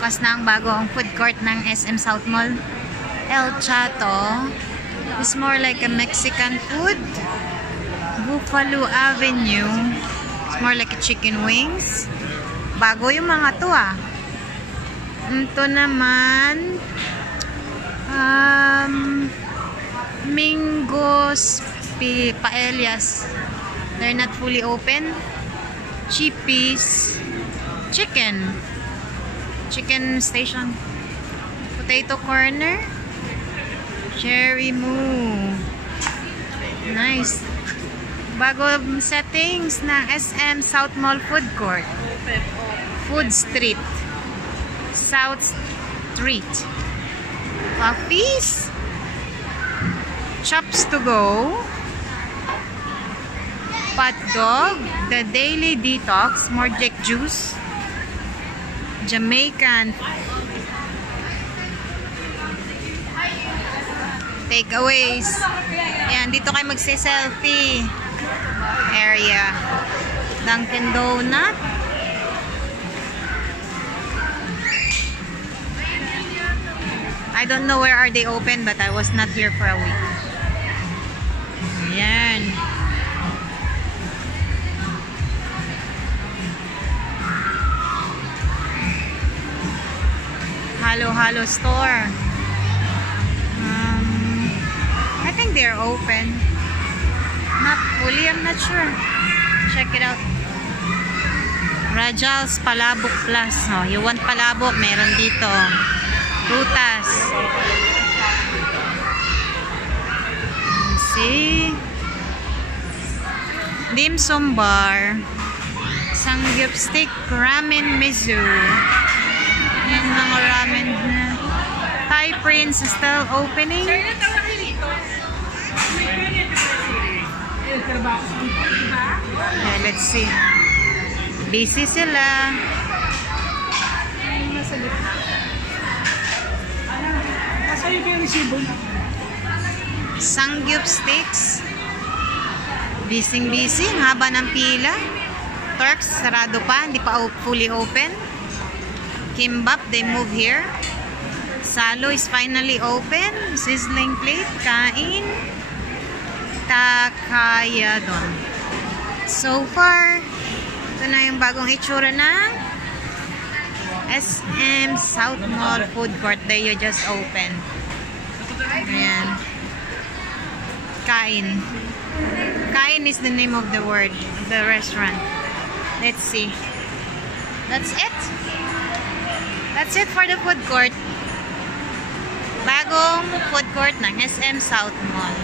Bukas na ang bagong food court ng SM South Mall. El Chato is more like a Mexican food. Buffalo Avenue is more like a chicken wings. Bago yung mga to ah. Ito naman Mingo's Paellas. They're not fully open. Chippies. Chicken station. Potato corner. Cherry Moo. Nice. Bago settings ng SM South Mall Food Court. Food Street. South Street. Coffees. Chops to go. Pot dog. The Daily Detox. More Jack Juice. Jamaican takeaways. Yan, dito kayo magse-selfie area. Dunkin' Donut. I don't know where are they open, but I was not here for a week. Yan. Halo store. I think they're open. Not fully, I'm not sure. Check it out. Rajal's Palabok Plus. Oh, you want palabok? Meron dito. Prutas. See? Dim Sum Bar. Sangyup Stick. Ramen Mizu. Yan mga ramen na. Thai Prince is still opening. Okay, let's see. Busy sila. Sangyup Sticks. Busy. Ang haba ng pila. Turks, sarado pa. Hindi pa fully open. Kimbap, they move here. Salo is finally open. Sizzling plate, kain. Takayadon. So far, ito na yung bagong itsura ng SM South Mall Food Court. They just open. Ayan. Kain. Kain is the name of the word, the restaurant. Let's see. That's it. That's it for the food court. Bagong food court ng SM South Mall.